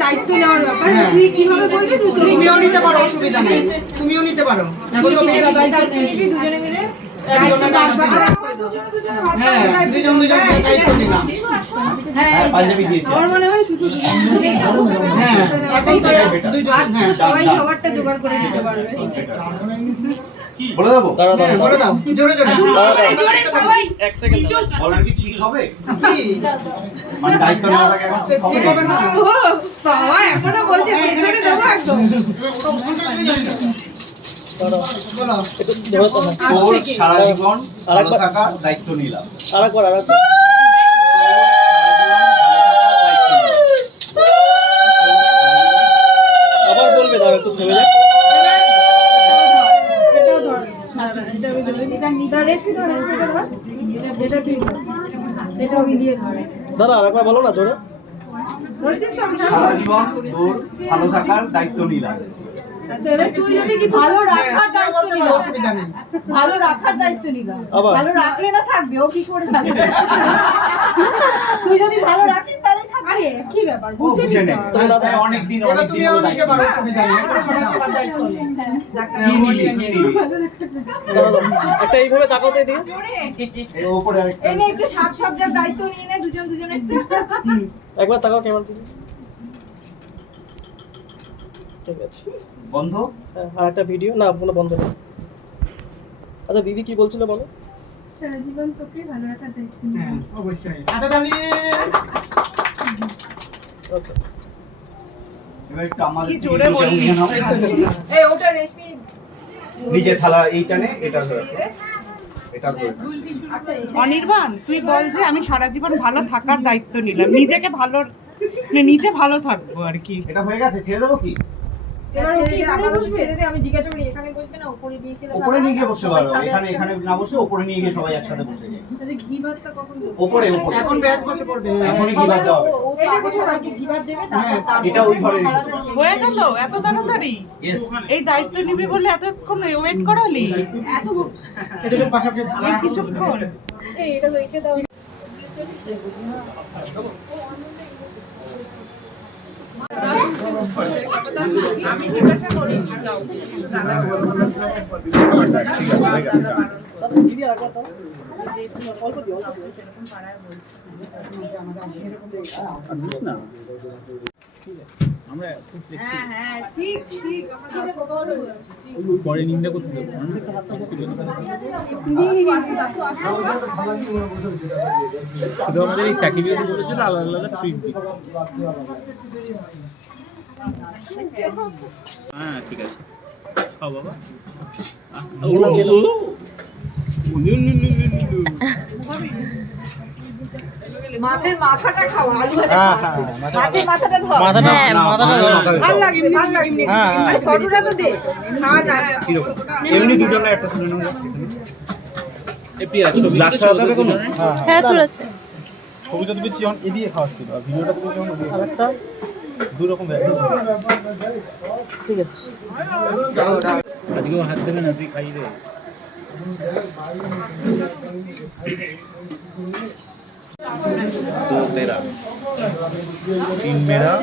দায়িত্ব নেওয়ার ব্যাপার। হ্যাঁ। তুই কীভাবে বলবি? তুই তুমিও নিতে পারো অসুবিধা নেই। তুমিও নিতে পারো। এখন তো মেয়েরা দায়িত্ব নিবি দুজনে মিলে হ্যাঁ হ্যাঁ আমার মনে হয় শুধু এখন সবাই জোগাড় করে পারবে। বলে দেবো? হ্যাঁ, বলে দাও। জোরে জোরে। জোরে সবাই। বলার কি ঠিক হবে? মানে দায়িত্ব নেওয়াটাকে এখন হবে না? বাবা এখনও বলছে পেছনে দেবো একদম। সারা জীবন ভালো থাকার দায়িত্ব নিলাম। আরেকবার আরেকবার। ধর দাদা আরেকবার বলো না জোরে। সারা জীবন তোর ভালো থাকার দায়িত্ব নিলাম আচ্ছা এবার তুই যদি ভালো রাখার দায়িত্ব পারো, নিলাম অসুবিধা নেই ভালো দায়িত্ব নিলাম আবার? ভালো রাখলে না থাকবে ও কি করে থাকবে তুই যদি ভালো রাখিস তাহলে আরে কি ব্যাপার? বুঝে বুঝে নিতে নে। হবে। অনেক পারো অসুবিধা নেই। একটা এইভাবে আরেকটা এই একটু সাজসজ্জার দায়িত্ব নিয়ে নে দুজন দুজন একটা। একবার তাকাও কেমন ঠিক আছে। বন্ধ? হ্যাঁ, আর একটা ভিডিও না কোনো বন্ধ আচ্ছা দিদি কি বলছিল বলো? সারা জীবন তোকে ভালো রাখার দায়িত্ব হ্যাঁ অবশ্যই। হাতে তালি ওকে কি জোরে দিকে বললি। নিয়ে নাও। এই ওটা রেশমি নিচে থালা এইটা নে এটা ধরে এটা ধরে আচ্ছা অনির্বাণ তুই বল যে আমি সারা জীবন ভালো থাকার দায়িত্ব নিলাম। নিজেকে ভালো মানে নিজে ভালো থাকব আর কি। এটা হয়ে গেছে ছেড়ে দেবো কি? আমি জিজ্ঞাসা করি এখানে বসবে না উপরে নিয়ে খেলে ওপরে নিয়ে গিয়ে বসে পারো এখানে এখানে না বসে ওপরে নিয়ে গিয়ে সবাই একসাথে বসে যাই ঘি ভাতটা কখন ওপরে ওপরে। এখন ব্যাচ বসে পড়বে। এখনই কি সবাই হবে। ও- ও তো আগে সবাইকে দেবে তারপর এটা ওই ঘরে রেখে খাওয়াটা খেয়ে হয়ে গেল এত তাড়াতাড়ি? এই দায়িত্ব নিবি বলে এতক্ষণ ওয়েট করালি? পাশাপাশি কিছুক্ষণ। এই, এটা রেখে দাও। আমি জিজ্ঞাসা দিও হ্যাঁ হ্যাঁ ঠিক ঠিক পরে নিন্দা করতে শুধু আমাদের এই স্যাক্রিফাইস বলেছিল আলাদা আলাদা ট্রিট হ্যাঁ ঠিক আছে খাও বাবা ও, ও, ও। মাছের মাথাটা খাওয়া আলু ভাজা খাওয়া। মাছের মাথাটা ধর। মাথাটা মাথাটা ধরো। ভালো লাগবে ভালো লাগবে হ্যাঁ, হ্যাঁ। আরে ফটোটা তো দে। খা না এমনি দুজনে একটা শুনে নেব। এ প্রিয়া ছবি লাস্ট হবে কোনো? হ্যাঁ তুলেছে। ছবিটা তুমি যখন এদিকে খাওয়াচ্ছিল আর ভিডিওটা তুমি যখন ওদিকে আরেকটা দু রকম ব্যাপার। ঠিক আছে। আজকেও হাত দেবে না তুই খাইয়ে দে। दो तेरा तीन मेरा